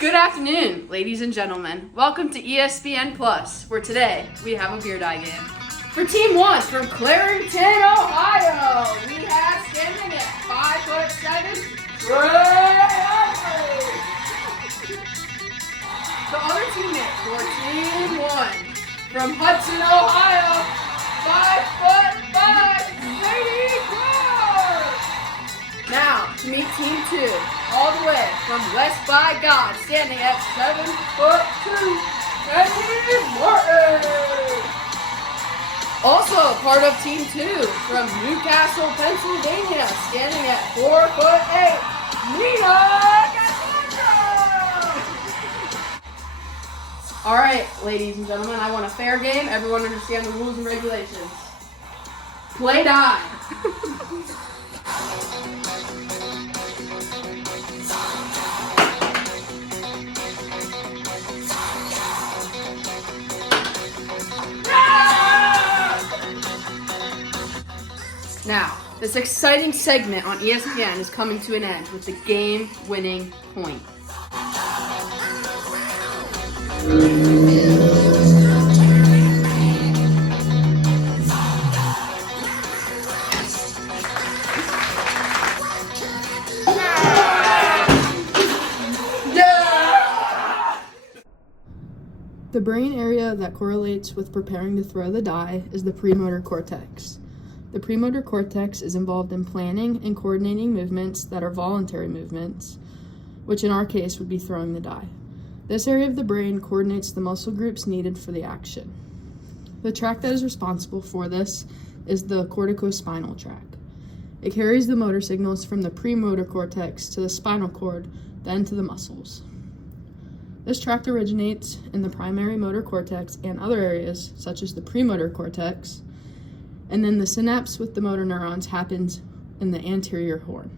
Good afternoon, ladies and gentlemen. Welcome to ESPN Plus, where today we have a beer die game. For Team 1 from Clarington, Ohio, we have standing at 5'7", Trey Huntley. The other teammate for Team 1 from Hudson, Ohio, 5'5", Brady Clark. Now, to meet Team 2, all the way from West by God, standing at 7'2", Eddie Martin. Also part of Team 2, from Newcastle, Pennsylvania, standing at 4'8", Nina Cassandra. All right, ladies and gentlemen, I want a fair game. Everyone understand the rules and regulations. Play die. Now, this exciting segment on ESPN is coming to an end with the game-winning point. The brain area that correlates with preparing to throw the die is the premotor cortex. The premotor cortex is involved in planning and coordinating movements that are voluntary movements, which in our case would be throwing the die. This area of the brain coordinates the muscle groups needed for the action. The tract that is responsible for this is the corticospinal tract. It carries the motor signals from the premotor cortex to the spinal cord, then to the muscles. This tract originates in the primary motor cortex and other areas, such as the premotor cortex, and then the synapse with the motor neurons happens in the anterior horn.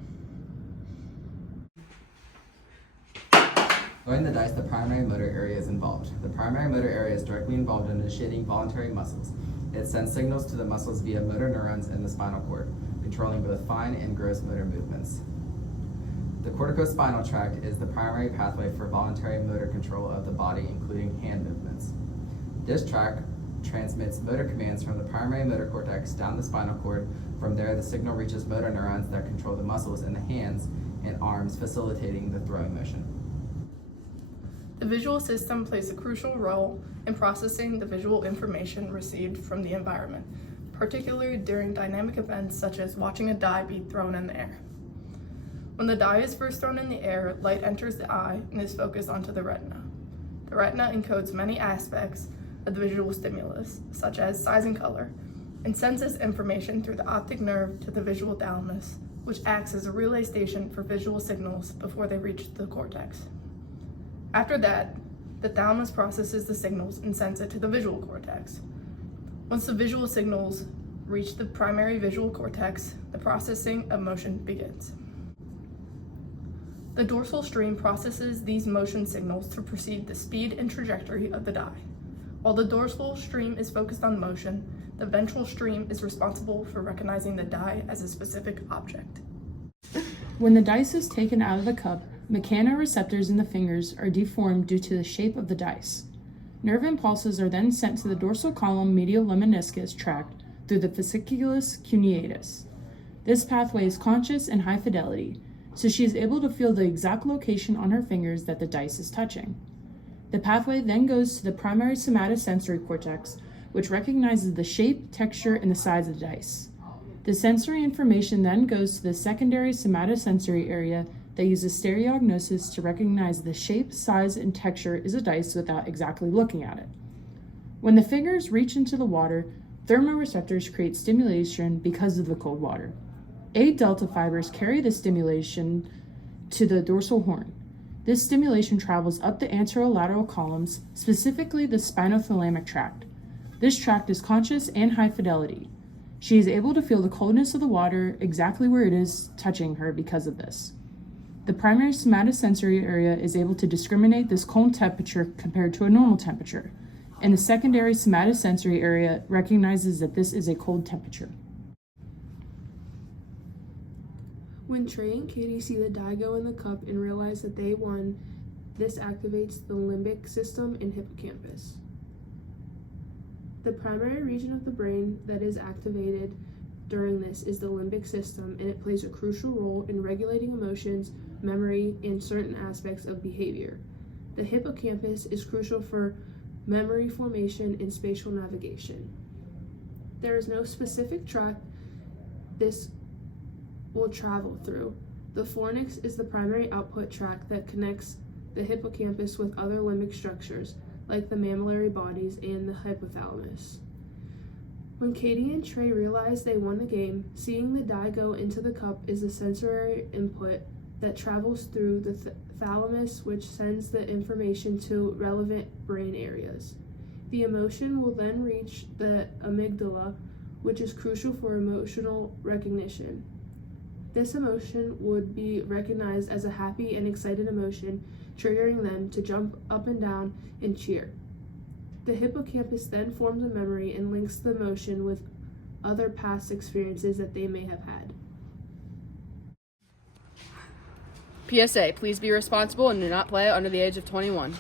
Throwing the dice, the primary motor area is involved. The primary motor area is directly involved in initiating voluntary muscles. It sends signals to the muscles via motor neurons in the spinal cord, controlling both fine and gross motor movements. The corticospinal tract is the primary pathway for voluntary motor control of the body, including hand movements. This tract transmits motor commands from the primary motor cortex down the spinal cord. From there, the signal reaches motor neurons that control the muscles in the hands and arms, facilitating the throwing motion. The visual system plays a crucial role in processing the visual information received from the environment, particularly during dynamic events such as watching a die be thrown in the air. When the die is first thrown in the air, light enters the eye and is focused onto the retina. The retina encodes many aspects of the visual stimulus, such as size and color, and sends this information through the optic nerve to the visual thalamus, which acts as a relay station for visual signals before they reach the cortex. After that, the thalamus processes the signals and sends it to the visual cortex. Once the visual signals reach the primary visual cortex, the processing of motion begins. The dorsal stream processes these motion signals to perceive the speed and trajectory of the die. While the dorsal stream is focused on motion, the ventral stream is responsible for recognizing the die as a specific object. When the dice is taken out of the cup, mechanoreceptors in the fingers are deformed due to the shape of the dice. Nerve impulses are then sent to the dorsal column medial lemniscus tract through the fasciculus cuneatus. This pathway is conscious and high fidelity, so she is able to feel the exact location on her fingers that the dice is touching. The pathway then goes to the primary somatosensory cortex, which recognizes the shape, texture, and the size of the dice. The sensory information then goes to the secondary somatosensory area that uses stereognosis to recognize the shape, size, and texture is a dice without exactly looking at it. When the fingers reach into the water, thermoreceptors create stimulation because of the cold water. A delta fibers carry the stimulation to the dorsal horn. This stimulation travels up the anterolateral columns, specifically the spinothalamic tract. This tract is conscious and high fidelity. She is able to feel the coldness of the water exactly where it is touching her because of this. The primary somatosensory area is able to discriminate this cold temperature compared to a normal temperature, and the secondary somatosensory area recognizes that this is a cold temperature. When Trey and Katie see the die go in the cup and realize that they won, This activates the limbic system and hippocampus. The primary region of the brain that is activated during this is the limbic system, and it plays a crucial role in regulating emotions, memory, and certain aspects of behavior. The hippocampus is crucial for memory formation and spatial navigation. There is no specific track this will travel through. The fornix is the primary output tract that connects the hippocampus with other limbic structures, like the mammillary bodies and the hypothalamus. When Katie and Trey realize they won the game, seeing the die go into the cup is the sensory input that travels through the thalamus, which sends the information to relevant brain areas. The emotion will then reach the amygdala, which is crucial for emotional recognition. This emotion would be recognized as a happy and excited emotion, triggering them to jump up and down and cheer. The hippocampus then forms a memory and links the emotion with other past experiences that they may have had. PSA, please be responsible and do not play under the age of 21.